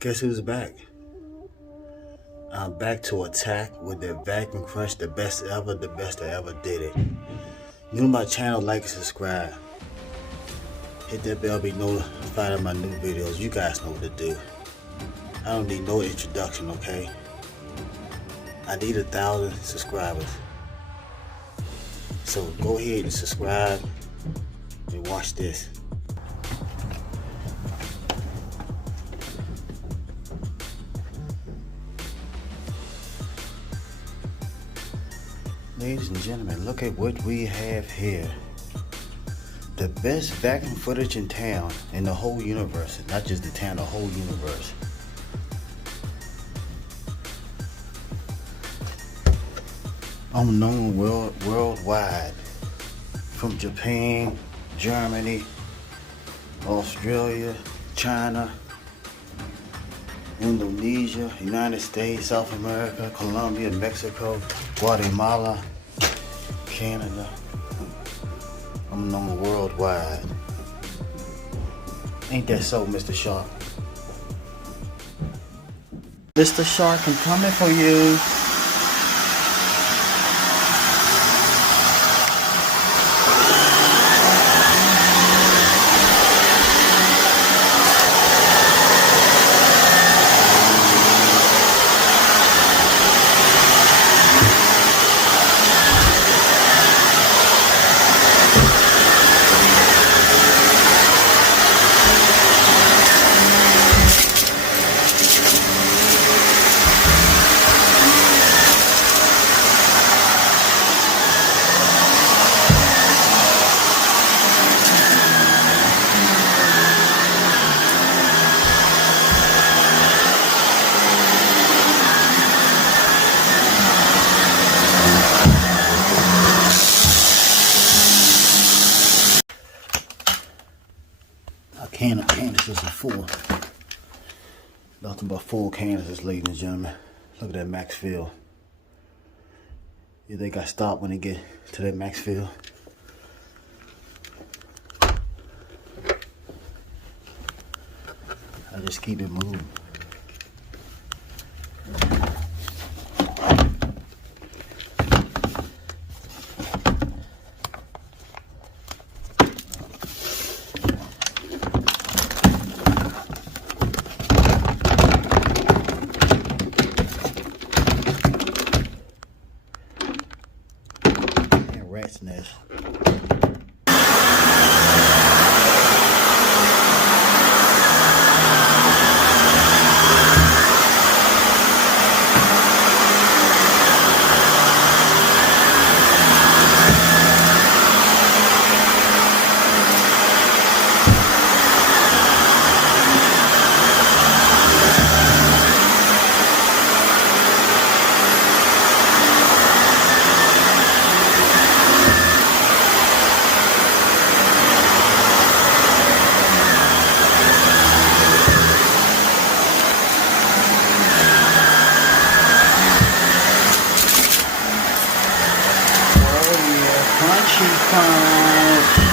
Guess who's back? I'm back to attack with the Vacuum Crunch, the best ever, the best that ever did it. New to my channel, like and subscribe. Hit that bell, be notified of my new videos. You guys know what to do. I don't need no introduction, okay? I need 1,000 subscribers. So go ahead and subscribe and watch this. Ladies and gentlemen, look at what we have here. The best vacuum footage in town, in the whole universe. Not just the town, the whole universe. I'm known worldwide. From Japan, Germany, Australia, China, Indonesia, United States, South America, Colombia, Mexico, Guatemala, Canada. I'm known worldwide. Ain't that so, Mr. Shark? Mr. Shark, I'm coming for you. Can of canisters are full. Nothing but full canisters, ladies and gentlemen. Look at that max fill. You think I stop when they get to that max fill? I just keep it moving. Rat's nest. Crunchy crunch.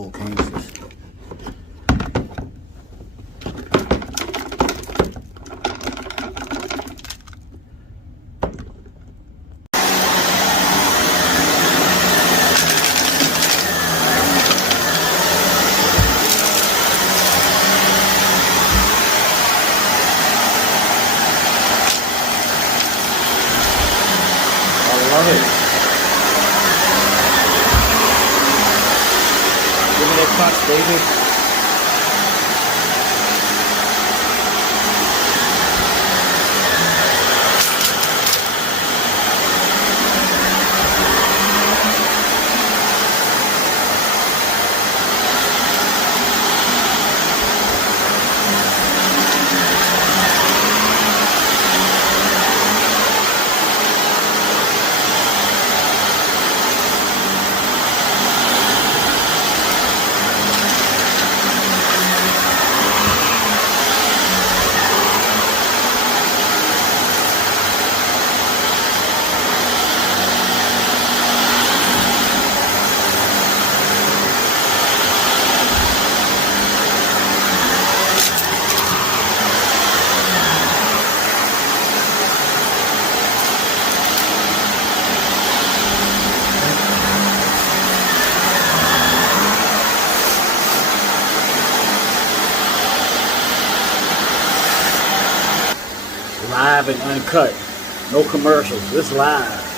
4 Kansas. I love it. Give me that punch, baby. Live and uncut. No commercials. This live.